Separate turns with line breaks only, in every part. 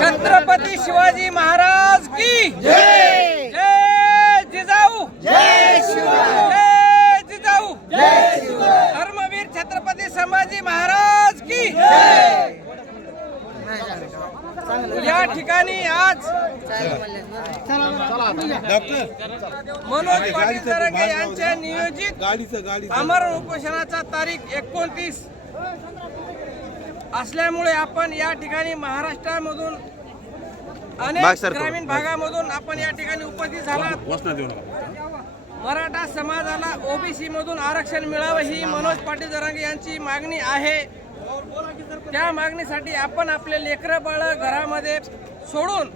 छत्रपती शिवाजी महाराज की जय जिजाऊ. जय जिजाऊ. धर्मवीर छत्रपती संभाजी महाराज की जय. या ठिकाणी आज मनोज पाटील यांच्या नियोजित आमरण उपोषणाचा तारीख एकोणतीस. असल्यामुळे आपण या ठिकाणी महाराष्ट्रामधून अनेक ग्रामीण भागामधून आपण या ठिकाणी उपस्थित
नका.
मराठा समाजाला ओबीसी मधून आरक्षण मिळावं ही मनोज पाटील जरांगे यांची मागणी आहे. त्या मागणीसाठी आपण आपले लेकरं बाळ घरामध्ये सोडून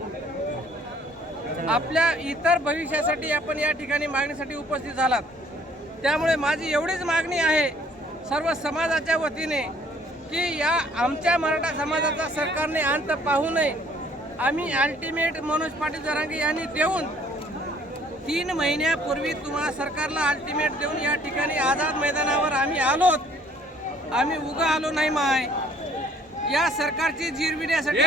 आपल्या इतर भविष्यासाठी आपण या ठिकाणी मागणीसाठी उपस्थित झालात. त्यामुळे माझी एवढीच मागणी आहे सर्व समाजाच्या वतीने की या आमच्या मराठा समाजाचा सरकारने अंत पाहू नये. आम्ही अल्टिमेट मनोज पाटील जरांगे यांनी देऊन तीन महिन्यापूर्वी तुम्हाला सरकारला अल्टिमेट देऊन या ठिकाणी आझाद मैदानावर आम्ही आलोत. आम्ही उगा आलो नाही माय. या सरकारची जिरविण्यासाठी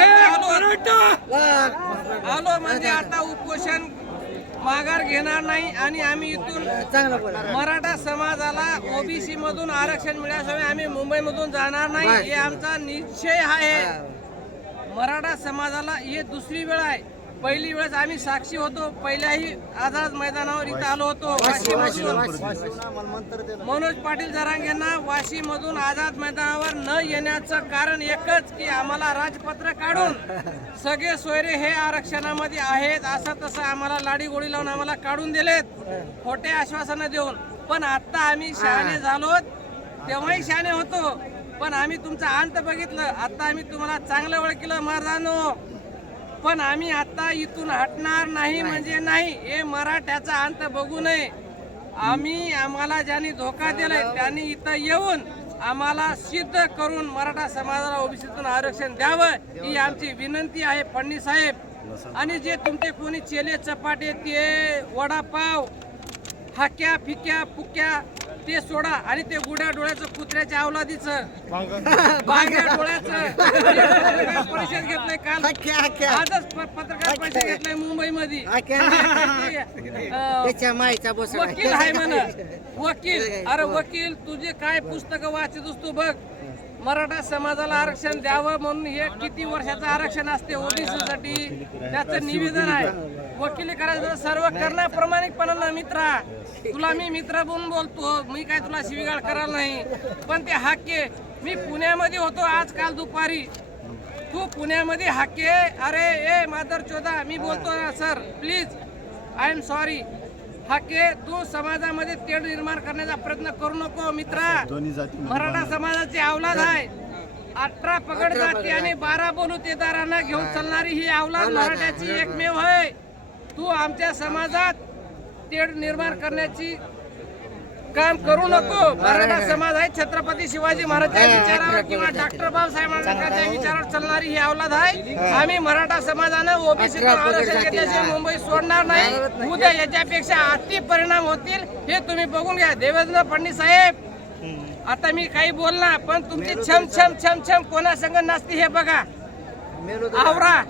आलो. म्हणजे आता उपोषण माघार घेणार नाही आणि आम्ही इथून मराठा समाजाला ओबीसी मधून आरक्षण मिळाल्याशिवाय आम्ही मुंबईमधून जाणार नाही. हे आमचा निश्चय आहे. मराठा समाजाला ही दुसरी वेळ आहे. पहिली वेळेस आम्ही साक्षी होतो. पहिल्याही आझाद मैदानावर इथं आलो होतो वाशीमधून. मनोज पाटील जरांगेंना वाशीमधून आझाद मैदानावर न येण्याचं कारण एकच की आम्हाला राजपत्र काढून सगळे सोयरे हे आरक्षणामध्ये आहेत. असं तसं आम्हाला लाडी गोळी लावून आम्हाला काढून दिलेत. खोटे आश्वासनं देऊन. पण आत्ता आम्ही शहाणे झालो. तेव्हाही शहाणे होतो. पण आम्ही तुमचा अंत बघितलं. आता आम्ही तुम्हाला चांगलं ओळखलं महाराजांनो. पण आम्ही आता इथून हटणार नाही म्हणजे नाही. हे मराठ्याचा अंत बघू नये. आम्ही आम्हाला ज्यांनी धोका दिलाय त्यांनी इथं येऊन आम्हाला सिद्ध करून मराठा समाजाला ओबीसीतून आरक्षण द्यावं ही आमची विनंती आहे फडणीस साहेब. आणि जे तुमचे कोणी चेले चपाटे ते वडापाव हाक्या फिक्या पुक्या ते सोडा आणि ते गुड्या डोळ्याचं कुत्र्याच्या अवलादीचं बांगड्या डोळ्याचं. परिषद घेतलंय काल. आजच पत्रकार परिषद घेतलंय
माईचा बोस
वकील आहे म्हण. वकील. अरे वकील तुझे काय पुस्तक वाचतोस तू बघ. मराठा समाजाला आरक्षण द्यावं म्हणून हे किती वर्षाचं आरक्षण असते? ओबीसी साठी त्याचं निवेदन आहे. वकिली करायचं सर्व करणं प्रामाणिकपणानं मित्रा. तुला मी मित्र म्हणून बोलतो. मी काय तुला शिवीगाळ करायला नाही. पण ते हाके. मी पुण्यामध्ये होतो आज काल दुपारी. तू पुण्यामध्ये हाके. अरे ए मादर चोदा मी बोलतो sir please. I am sorry Hake तू समाजामध्ये तेढ निर्माण करण्याचा प्रयत्न करू नको मित्रा. मराठा समाजाची अवलाद आहे. अठरा पगड जाती आणि बारा बोलुतेदारांना घेऊन चालणारी ही अवलाद मराठ्याची एकमेव आहे आमच्या समाजात तेढ निर्माण करण्याची काम करू नको. मराठा समाज आहे छत्रपती शिवाजी महाराजच्या विचारावर किंवा डॉक्टर बाबासाहेब आंबेडकरच्या विचारावर चालणारी ही अवलाद आहे. आम्ही मराठा समाजानं ओबीसी मुंबई सोडणार नाही. उद्या याच्यापेक्षा अति परिणाम होतील हे तुम्ही बघून घ्या. देवेंद्र फडणवीस साहेब आता मी काही बोलणार पण तुमची छम छम छम छम कोणा संग नसती हे बघा. आवरा.